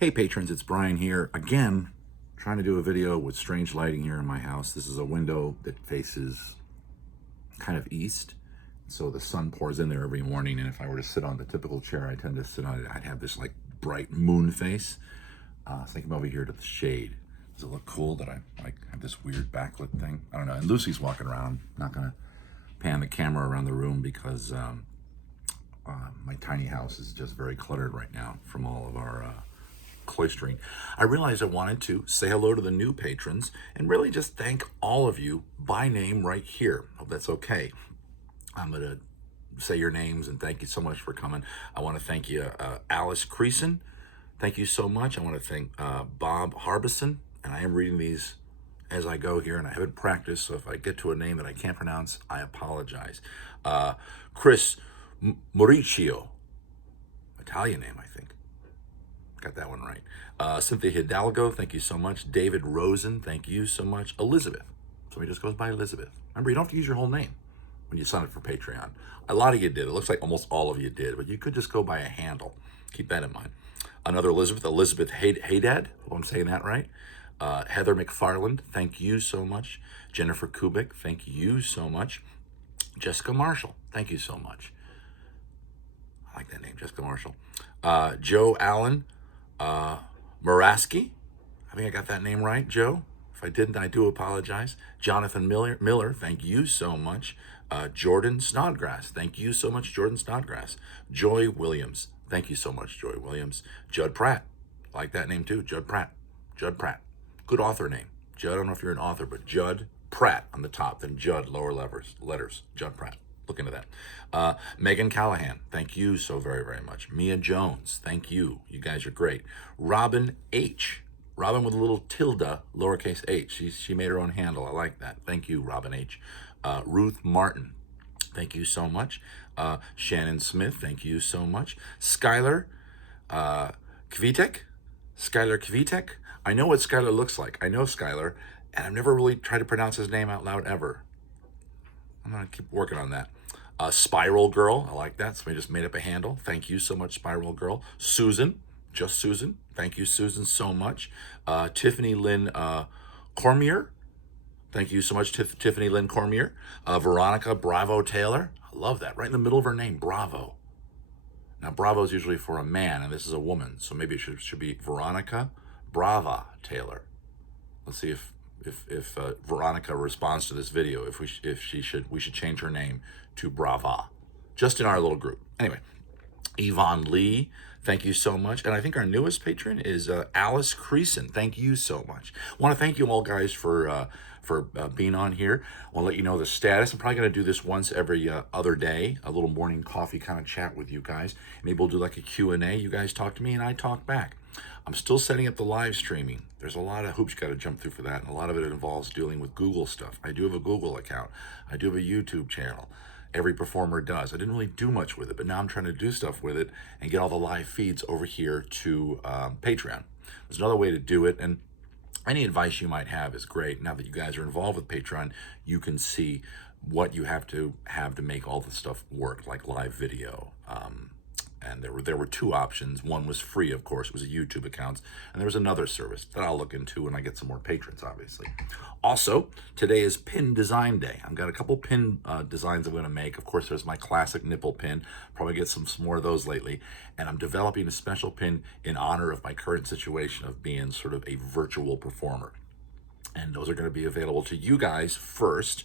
Hey patrons, it's Brian here again, trying to do a video with strange lighting here in my house. This is a window that faces kind of east, so the sun pours in there every morning, and if I were to sit on the typical chair I tend to sit on, I'd have this like bright moon face. So I come over here to the shade. Does it look cool that I like have this weird backlit thing? I don't know. And Lucy's walking around. I'm not gonna pan the camera around the room because my tiny house is just very cluttered right now from all of our cloistering. I realized I wanted to say hello to the new patrons and really just thank all of you by name right here. Hope that's okay. I'm going to say your names and thank you so much for coming. I want to thank you, Alice Creason. Thank you so much. I want to thank Bob Harbison, and I am reading these as I go here, and I haven't practiced, so if I get to a name that I can't pronounce, I apologize. Chris Mauricio, Italian name, I think. Got that one right. Cynthia Hidalgo, thank you so much. David Rosen, thank you so much. Elizabeth, somebody just goes by Elizabeth. Remember, you don't have to use your whole name when you sign up for Patreon. A lot of you did. It looks like almost all of you did, but you could just go by a handle. Keep that in mind. Another Elizabeth Haydad, hope I'm saying that right. Heather McFarland, thank you so much. Jennifer Kubik, thank you so much. Jessica Marshall, thank you so much. I like that name, Jessica Marshall. Joe Allen Muraski, I think I got that name right, Joe. If I didn't, I do apologize. Jonathan Miller, thank you so much. Jordan Snodgrass, thank you so much, Jordan Snodgrass. Joy Williams, thank you so much, Joy Williams. Judd Pratt, I like that name too, Judd Pratt. Judd Pratt, good author name. Judd, I don't know if you're an author, but Judd Pratt on the top, then Judd, lower letters, Judd Pratt. Look into that. Megan Callahan, thank you so very, very much. Mia Jones, thank you. You guys are great. Robin H. Robin with a little tilde, lowercase h. She made her own handle. I like that. Thank you, Robin H. Ruth Martin, thank you so much. Shannon Smith, thank you so much. Skylar Kvitek. Skylar Kvitek. I know what Skylar looks like. I know Skylar, and I've never really tried to pronounce his name out loud ever. I'm going to keep working on that. Spiral Girl, I like that. Somebody just made up a handle. Thank you so much, Spiral Girl. Susan, just Susan. Thank you, Susan, so much. Tiffany Lynn Cormier. Thank you so much, Tiffany Lynn Cormier. Veronica Bravo Taylor. I love that. Right in the middle of her name, Bravo. Now, Bravo is usually for a man, and this is a woman, so maybe it should be Veronica Brava Taylor. Let's see if Veronica responds to this video, if we should change her name to Brava, just in our little group. Anyway, Yvonne Lee, thank you so much. And I think our newest patron is Alice Creason. Thank you so much. I want to thank you all guys for being on here. I want to let you know the status. I'm probably going to do this once every other day, a little morning coffee kind of chat with you guys. Maybe we'll do like a Q&A. You guys talk to me and I talk back. I'm still setting up the live streaming. There's a lot of hoops you got to jump through for that, and a lot of it involves dealing with Google stuff. I do have a Google account. I do have a YouTube channel. Every performer does. I didn't really do much with it, but now I'm trying to do stuff with it and get all the live feeds over here to Patreon. There's another way to do it, and any advice you might have is great. Now that you guys are involved with Patreon, you can see what you have to make all the stuff work, like live video. And there were two options. One was free, of course, it was a YouTube account, and there was another service that I'll look into when I get some more patrons, obviously. Also, today is Pin Design Day. I've got a couple pin designs I'm going to make. Of course, there's my classic nipple pin. Probably get some more of those lately. And I'm developing a special pin in honor of my current situation of being sort of a virtual performer. And those are going to be available to you guys first,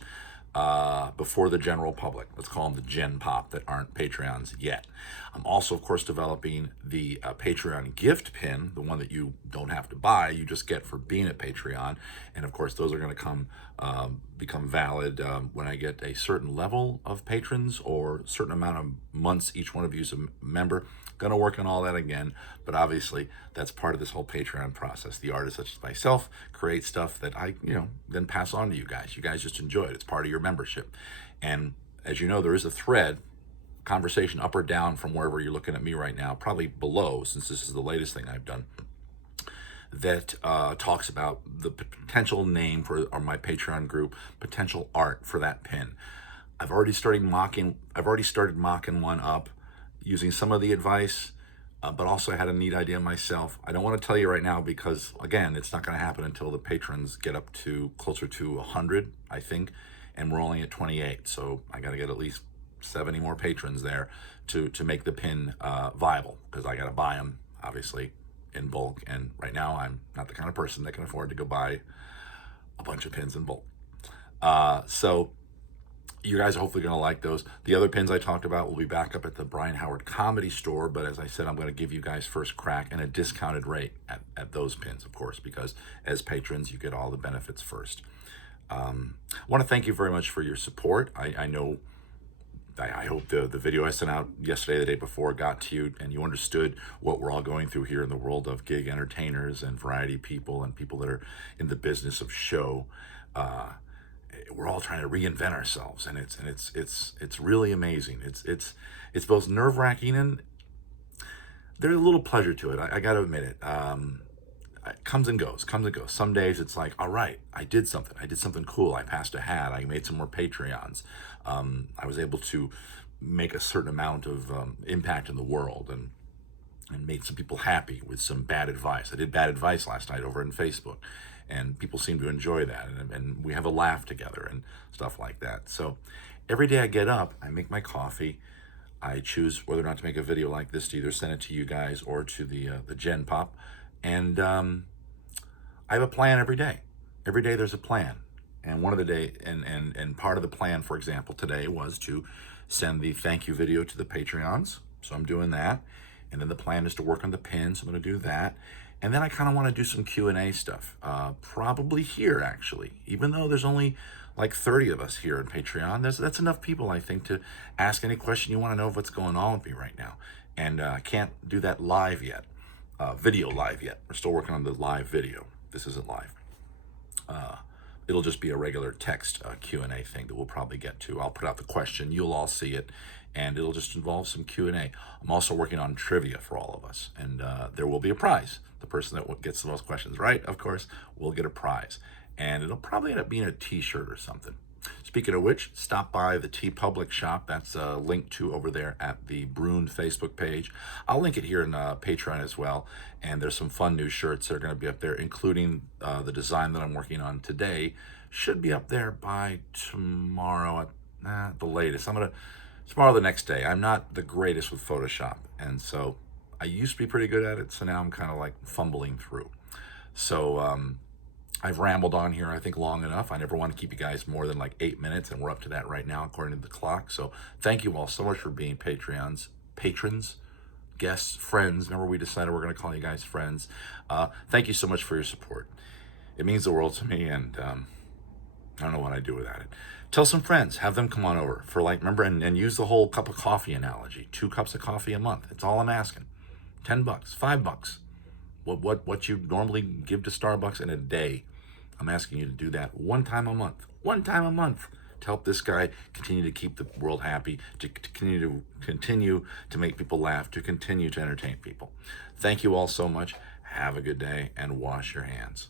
before the general public. Let's call them the Gen Pop that aren't Patreons yet. I'm also, of course, developing the Patreon gift pin, the one that you don't have to buy, you just get for being at Patreon. And of course, those are going to become valid when I get a certain level of patrons or a certain amount of months each one of you is a member. Gonna work on all that again, but obviously that's part of this whole Patreon process. The artists such as myself create stuff that I, then pass on to you guys. You guys just enjoy it. It's part of your membership. And as you know, there is a thread, conversation up or down from wherever you're looking at me right now, probably below, since this is the latest thing I've done, that talks about the potential name for my Patreon group, potential art for that pin. I've already started mocking one up using some of the advice. But also I had a neat idea myself. I don't want to tell you right now because, again, it's not going to happen until the patrons get up to closer to 100, I think, and we're only at 28. So I got to get at least 70 more patrons there to make the pin viable, because I got to buy them, obviously, in bulk. And right now I'm not the kind of person that can afford to go buy a bunch of pins in bulk. So you guys are hopefully going to like those. The other pins I talked about will be back up at the Brian Howard Comedy Store, but as I said, I'm going to give you guys first crack and a discounted rate at those pins, of course, because as patrons, you get all the benefits first. I want to thank you very much for your support. I know, I hope the video I sent out yesterday, the day before, got to you and you understood what we're all going through here in the world of gig entertainers and variety people and people that are in the business of show. We're all trying to reinvent ourselves, and it's really amazing. It's both nerve-wracking and there's a little pleasure to it. I got to admit it. It comes and goes. Some days it's like, all right, I did something cool. I passed a hat. I made some more Patreons. I was able to make a certain amount of impact in the world, and made some people happy with some bad advice. I did bad advice last night over in Facebook, and people seem to enjoy that, and we have a laugh together and stuff like that. So every day I get up, I make my coffee, I choose whether or not to make a video like this to either send it to you guys or to the Gen Pop, and I have a plan every day. Every day there's a plan, and one of the day and part of the plan, for example, today was to send the thank you video to the Patreons. So I'm doing that. And then the plan is to work on the pins. I'm going to do that. And then I kind of want to do some Q&A stuff, probably here, actually. Even though there's only like 30 of us here in Patreon, that's enough people, I think, to ask any question you want to know of what's going on with me right now. And I can't do that live yet, video live yet. We're still working on the live video. This isn't live. It'll just be a regular text Q&A thing that we'll probably get to. I'll put out the question, you'll all see it, and it'll just involve some Q&A. I'm also working on trivia for all of us, and there will be a prize. The person that gets the most questions right, of course, will get a prize. And it'll probably end up being a t-shirt or something. Speaking of which, stop by the TeePublic shop. That's linked to over there at the Brune Facebook page. I'll link it here in Patreon as well. And there's some fun new shirts that are going to be up there, including the design that I'm working on today. Should be up there by tomorrow at the latest. Tomorrow the next day. I'm not the greatest with Photoshop, and so I used to be pretty good at it, so now I'm kind of like fumbling through. So I've rambled on here, I think, long enough. I never want to keep you guys more than like 8 minutes, and we're up to that right now according to the clock. So thank you all so much for being patrons, guests, friends. Remember, we decided we're going to call you guys friends. Thank you so much for your support. It means the world to me, and I don't know what I'd do without it. Tell some friends, have them come on over for, like, remember, and use the whole cup of coffee analogy. 2 cups of coffee a month. It's all I'm asking. $10, $5. What you normally give to Starbucks in a day. I'm asking you to do that one time a month. One time a month to help this guy continue to keep the world happy, to continue to make people laugh, to continue to entertain people. Thank you all so much. Have a good day, and wash your hands.